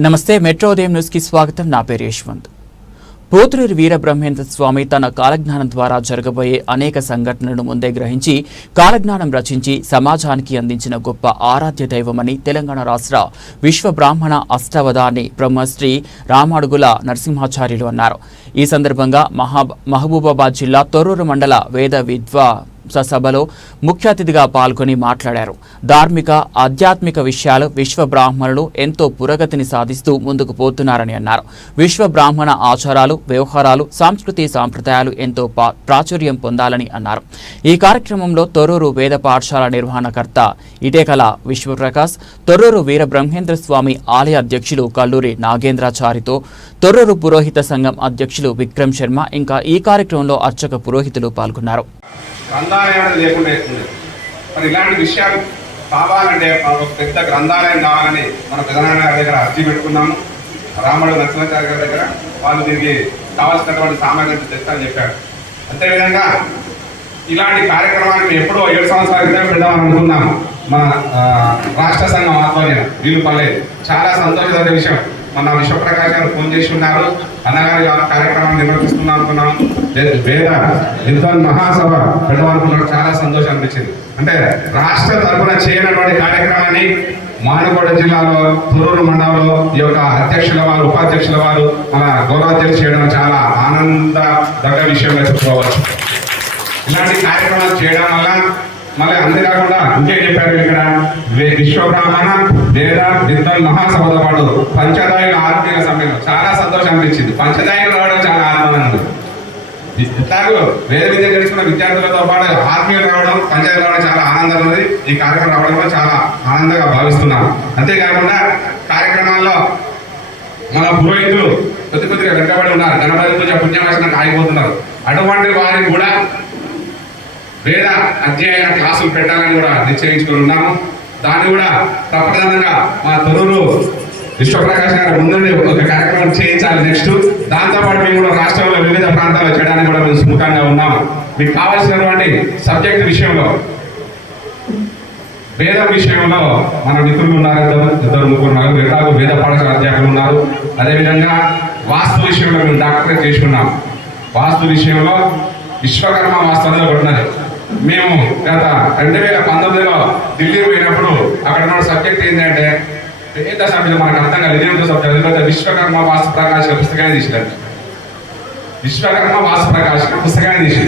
నమస్తే మెట్రో ఉదయం న్యూస్ కి స్వాగతం. నా పేరు యశ్వంత్. పోతులూరి వీరబ్రహ్మేంద్ర స్వామి తన కాలజ్ఞానం ద్వారా జరగబోయే అనేక సంఘటనలను ముందే గ్రహించి కాలజ్ఞానం రచించి సమాజానికి అందించిన గొప్ప ఆరాధ్య దైవమని తెలంగాణ రాష్ట్ర విశ్వ బ్రాహ్మణ అష్టావధాని బ్రహ్మశ్రీ రామాడుగుల నరసింహాచార్యులు అన్నారు. ఈ సందర్భంగా మహబూబాబాద్ జిల్లా తొర్రూరు మండల వేద సభలో ముఖ్య అతిథిగా పాల్గొని మాట్లాడారు. ధార్మిక ఆధ్యాత్మిక విషయాలు విశ్వ బ్రాహ్మణులు ఎంతో పురోగతిని సాధిస్తూ ముందుకు పోతున్నారని అన్నారు. విశ్వ బ్రాహ్మణ ఆచారాలు, వ్యవహారాలు, సంస్కృతి సాంప్రదాయాలు ఎంతో ప్రాచుర్యం పొందాలని అన్నారు. ఈ కార్యక్రమంలో తొర్రూరు వేద పాఠశాల నిర్వహణకర్త ఇటేకల విశ్వప్రకాశ్, తొర్రూరు వీరబ్రహ్మేంద్ర స్వామి ఆలయ అధ్యక్షులు కల్లూరి నాగేంద్రాచారితో తొర్రూరు పురోహిత సంఘం అధ్యక్షులు విక్రమ్ శర్మ, ఇంకా ఈ కార్యక్రమంలో అర్చక పురోహితులు పాల్గొన్నారు. గ్రంథాలయం లేకుండా అవుతుంది. మరి ఇలాంటి విషయాలు కావాలంటే పెద్ద గ్రంథాలయం కావాలని మన ప్రధాన గారి దగ్గర అర్జీ పెట్టుకున్నాము. రాముడు నరసింహాచార్య గారి దగ్గర వాళ్ళు దీనికి కావాల్సినటువంటి సామాగ్రి తెస్తారని చెప్పారు. అంతేవిధంగా ఇలాంటి కార్యక్రమాన్ని మేము ఎప్పుడో 7 సంవత్సరాల క్రితం పెడదామని అనుకున్నాము. మన రాష్ట్ర సంఘం ఆధ్వర్యం వీలుపల్లె చాలా సంతోషమైన విషయం. మన విశ్వప్రకాష్ గారు ఫోన్ చేసి ఉన్నారు, అన్నగారి కార్యక్రమాన్ని నిర్వహిస్తున్నాం అనుకున్నాం. వేద విద్వాన్ మహాసభ పెడదామనుకున్నాడు. చాలా సంతోషం అనిపించింది. అంటే రాష్ట్ర తరఫున చేయనటువంటి కార్యక్రమాన్ని మానకోట జిల్లాలో తొర్రూరు మండలంలో ఈ యొక్క అధ్యక్షుల వారు, ఉపాధ్యక్షుల వారు, మన గౌరవాధ్యక్షులు చేయడం చాలా ఆనందదగ్గ విషయంగా చెప్పుకోవచ్చు. ఇలాంటి కార్యక్రమాలు చేయడం వల్ల మళ్ళీ అంతేకాకుండా ఇంకే చెప్పారు, ఇక్కడ విశ్వబ్రాహ్మణ వేద విద్వాన్ మహాసభతో పాటు పంచదాయుల ఆత్మీయ సమ్మేళనం చాలా సంతోషం అనిపించింది. పంచదాయులు రావడం చాలా ఆనందంగా ఉంది. ఇట్లాగూ వేద విద్య తెలుసుకున్న విద్యార్థులతో పాటు ఆత్మీయులు రావడం, పంచాయతీలు రావడం చాలా ఆనందంగా ఉంది. ఈ కార్యక్రమం రావడం కూడా చాలా ఆనందంగా భావిస్తున్నాం. అంతేకాకుండా కార్యక్రమాల్లో మన పురోహితులు కొద్దిగా వెంటబడి ఉన్నారు. గణపతి పూజ పుణ్యవాసనకు ఆగిపోతున్నారు. అటువంటి వారికి కూడా వేద అధ్యయన క్లాసులు పెట్టాలని కూడా నిశ్చయించుకుని ఉన్నాము. దాన్ని కూడా తప్పనిసరిగా మా తొర్రూరు విశ్వప్రకాష్ గారు ముందుండి ఒక కార్యక్రమం చేయించాలి. నెక్స్ట్ దాంతోపాటు మేము కూడా రాష్ట్రంలో వివిధ ప్రాంతాల్లో చేయడానికి కూడా మేము సుముఖంగా ఉన్నాము. మీకు కావాల్సినటువంటి సబ్జెక్ట్ విషయంలో, వేద విషయంలో మన మిత్రులు ఉన్నారు, ఇద్దరు ముగ్గురు నలుగురు వేద పాఠశాల అధ్యాపకులు ఉన్నారు. అదేవిధంగా వాస్తు విషయంలో మేము డాక్టరేట్ చేసుకున్నాం. వాస్తు విషయంలో విశ్వకర్మ వాస్తు అనేది ఉన్నది. మేము గత 2019లో ఢిల్లీ పోయినప్పుడు అక్కడ ఉన్న సబ్జెక్ట్ ఏంటంటే పెద్ద సబ్జెక్ట్ మనకు అర్థం కాదు. ఇదేంటో సబ్జెక్ట్ విశ్వకర్మ వాస్తు ప్రకాశ పుస్తకాన్ని తీసినారు. విశ్వకర్మ వాస్తు ప్రకాశ పుస్తకాన్ని తీసి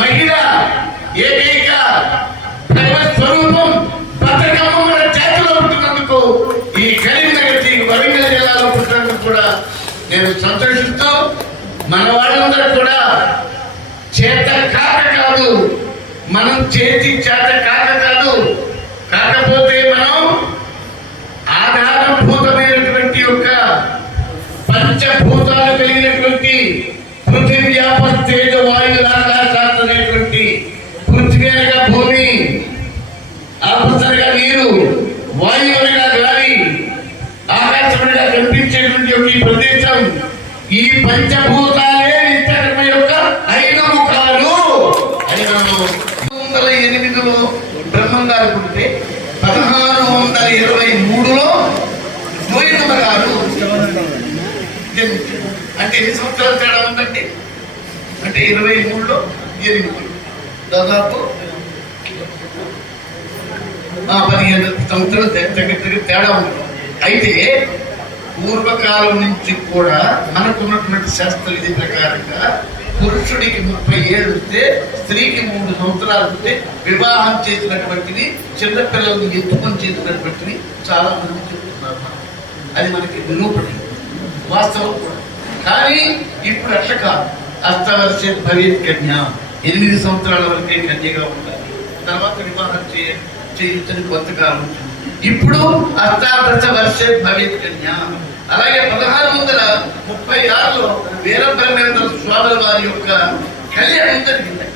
మహిళ ఏకైక స్వరూపం బతుకమ్మ మన జాతిలో పుట్టినందుకు, ఈ కరీంనగర్ వరంగల్ జిల్లాలో పుట్టినందుకు కూడా నేను సంతోషిస్తూ, మన వాళ్ళందరూ కూడా చేత కాక కాదు, మనం చేతి చేత కాక కాదు, కాకపోతే మనం ఆధారభూతమైనటువంటి యొక్క పంచభూతాలు కలిగినటువంటి పృథివీ తేజ వాయు ఆకాశాలనేటువంటి పృథివీ అనగా భూమి, ఆపసనగా నీరు, వాయువు అనగా గాలి, ఆకాశముగా కనిపించేటువంటి ఈ ప్రదేశం, ఈ పంచభూతాలే విస్తరణ యొక్క 5 ముఖాలు. 508లో బ్రహ్మం గారు పుడితే 1623లో గోవిందమ్మ గారు జన్మించారు. అంటే ఎన్ని సంవత్సరాలు తేడా ఉందండి? అంటే 23లో 8 దాదాపు 15 సంవత్సరాలు దగ్గర తేడా ఉంది. అయితే పూర్వకాలం నుంచి కూడా మనకున్నటువంటి శాస్త్ర విధి ప్రకారంగా పురుషుడికి 30 ఏళ్ళు వస్తే, స్త్రీకి 3 సంవత్సరాలు వస్తే వివాహం చేసినటువంటివి, చిన్నపిల్లలను ఎత్తుకొని చేసినటువంటివి చాలా మంది చెప్తున్నారు. అది మనకి నిరూపణ, వాస్తవం కూడా. కానీ ఇప్పుడు అట్లా కాదు. అష్టవర్ష భవేత్ కన్య, 8 సంవత్సరాల వరకే కన్యగా ఉండాలి. తర్వాత వివాహం చేయొచ్చని కొంతకాలం ఉంటుంది. ఇప్పుడు అష్టాదశ వర్షే భవేత్ కన్యా. అలాగే 1636లో వీరబ్రహ్మేంద్ర స్వాముల వారి యొక్క కళ్యాణం జరిగింది.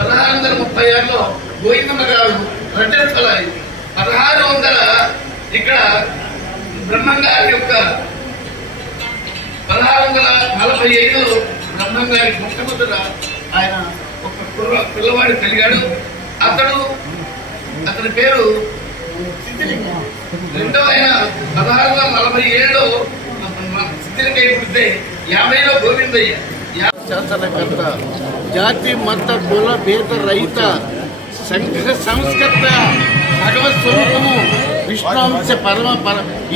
1636లో గోవిందమ్మ గారు రజస్వలైంది. 1600 ఇక్కడ బ్రహ్మంగారి యొక్క 1645లో బ్రహ్మంగారి మొట్టమొదట ఆయన ఒక పిల్లవాడు కలిగాడు. అతని పేరు రెండవ ఆయన 1647లో సిద్ధిలింగయ్య పుడితే 50లో గోవిందయ్య. శాసనకర్త, జాతి మత కుల భేద రహిత సంస్కర్త, భగవత్ స్వరూపము, విష్ణుంశ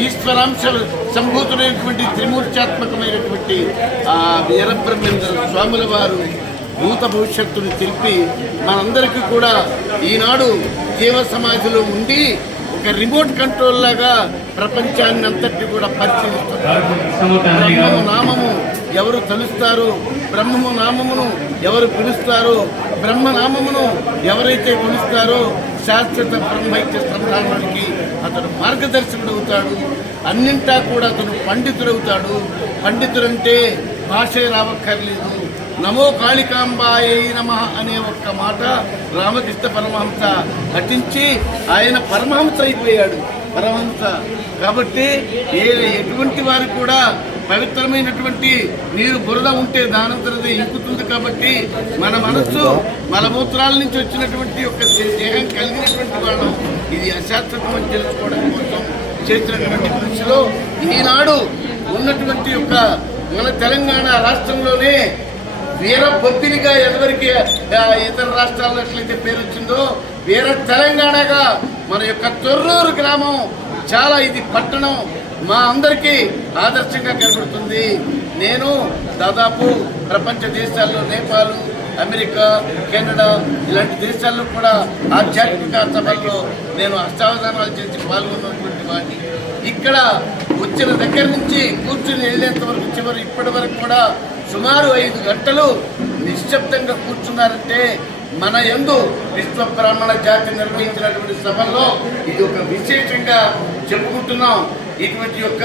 ఈశ్వరాంశ సంభూతుడైనటువంటి త్రిమూర్త్యాత్మకమైనటువంటి ఆ వీరబ్రహ్మేంద్ర స్వాముల వారు భూత భవిష్యత్తును తెలిపి మనందరికీ కూడా ఈనాడు జీవ సమాధిలో ఉండి ఒక రిమోట్ కంట్రోల్ లాగా ప్రపంచాన్ని అంతటి కూడా పరిశీలిస్తున్నారు. బ్రహ్మము నామము ఎవరు తలుస్తారో, బ్రహ్మము నామమును ఎవరు పిలుస్తారో, బ్రహ్మనామమును ఎవరైతే పిలుస్తారో శాశ్వత బ్రహ్మైక్య సంధానానికి అతడు మార్గదర్శకుడు అవుతాడు. అన్నింటా కూడా అతను పండితుడవుతాడు. పండితుడంటే భాషే రావక్కర్లేదు. నమో కాళికాంబాయ నమః అనే ఒక్క మాట రామకృష్ణ పరమహంస పఠించి ఆయన పరమహంస అయిపోయాడు. పరమహంస కాబట్టి ఎటువంటి వారు కూడా పవిత్రమైనటువంటి నీరు బురద ఉంటే దానంతరదే ఇంకుతుంది. కాబట్టి మన మనస్సు మలమూత్రాల నుంచి వచ్చినటువంటి ఒక దేహం కలిగినటువంటి వాళ్ళం. ఇది అశాశ్వతమని తెలుసుకోవడం కోసం చేసినటువంటి కృషిలో ఈనాడు ఉన్నటువంటి యొక్క మన తెలంగాణ రాష్ట్రంలోనే వీర బొబ్బిలిగా ఎవరికి ఇతర రాష్ట్రాల్లో ఎట్లయితే పేరు వచ్చిందో వీర తెలంగాణగా మన యొక్క తొర్రూరు గ్రామం చాలా ఇది పట్టణం మా అందరికీ ఆదర్శంగా కనబడుతుంది. నేను దాదాపు ప్రపంచ దేశాల్లో నేపాల్, అమెరికా, కెనడా ఇలాంటి దేశాల్లో కూడా ఆధ్యాత్మిక సభల్లో నేను అష్టావధానాలు చేసి పాల్గొన్నటువంటి వాడిని. ఇక్కడ వచ్చిన దగ్గర నుంచి కూర్చుని వెళ్ళేంత వరకు చివరి ఇప్పటి వరకు కూడా సుమారు 5 గంటలు నిశ్శబ్దంగా కూర్చున్నారంటే మన యందు విశ్వ బ్రాహ్మణ జాతి నిర్వహించినటువంటి సభల్లో ఇది ఒక విశేషంగా చెప్పుకుంటున్నాం. ఇటువంటి యొక్క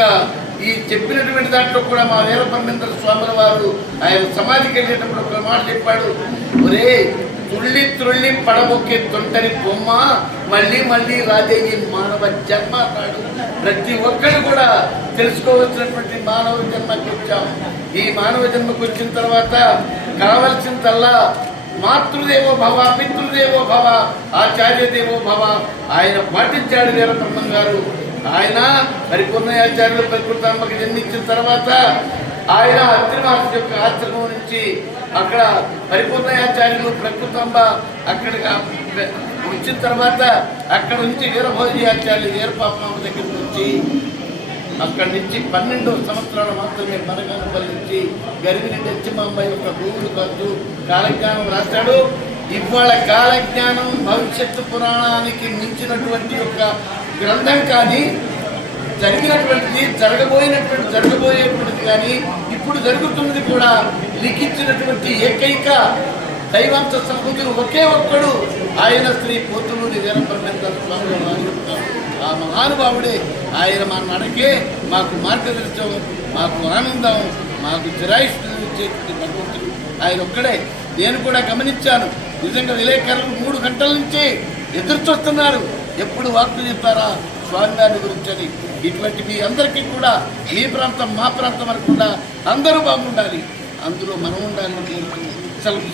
ఈ చెప్పినటువంటి దాంట్లో కూడా మా వీరబ్రహ్మేంద్ర స్వాముల వారు ఆయన సమాధికి వెళ్ళేటప్పుడు ఒక మాట చెప్పాడు. ఒరే తుళ్ళి త్రుళ్ళి పడబొక్కే తొంటరి బొమ్మ మళ్ళీ మళ్ళీ రాజయ్యి మానవ జన్మ అన్నాడు. ప్రతి ఒక్కరు కూడా తెలుసుకోవాల్సినటువంటి మానవ జన్మకి వచ్చాం. ఈ మానవ జన్మకు వచ్చిన తర్వాత కావలసిందల్లా మాతృదేవో భవ, పితృదేవో భవ, ఆచార్యదేవో భవ ఆయన పాటించాడు వీరబ్రహ్మం గారు. ఆయన పరిపూర్ణాచార్యులు ప్రకృతాంబకి జన్మించిన తర్వాత ఆయన అత్రి మహర్షి యొక్క ఆశ్రమం నుంచి అక్కడ పరిపూర్ణాచార్యులు ప్రకృతాంబ అక్కడ వచ్చిన తర్వాత అక్కడ నుంచి వీరభోజి ఆచార్యులు వీరపాపమ్మ దగ్గర నుంచి అక్కడి నుంచి 12 సంవత్సరాలు మాత్రమే మనగనపల్లి నుంచి గరిగిరి దచ్చిమాంబ యొక్క భూములు ఖర్చు కాలజ్ఞానం రాశాడు. ఇవాళ కాలజ్ఞానం భవిష్యత్తు పురాణానికి మించినటువంటి యొక్క గ్రంథం కానీ జరిగినటువంటిది జరగబోయేటువంటిది కానీ ఇప్పుడు జరుగుతున్నది కూడా లిఖించినటువంటి ఏకైక దైవాంశ సంబుద్ధులు ఒకే ఒక్కడు ఆయన శ్రీ పోతులూరి వీరబ్రహ్మేంద్ర స్వామి వారి యొక్క ఆ మహానుభావుడే. ఆయన మా నడకే మాకు మార్గదర్శనం, మాకు ఆనందం, మాకు చిరాయిష్టులు చేతి భగవంతుడు ఆయన ఒక్కడే. నేను కూడా గమనించాను. నిజంగా విలేకరులు 3 గంటల నుంచి ఎదురు చూస్తున్నారు ఎప్పుడు వార్త చెప్తారా స్వామి గారి గురించి అని. ఇటువంటి మీ అందరికీ కూడా మీ ప్రాంతం మా ప్రాంతం వరకు కూడా అందరూ బాగుండాలి, అందులో మనం ఉండాలని సెలవు.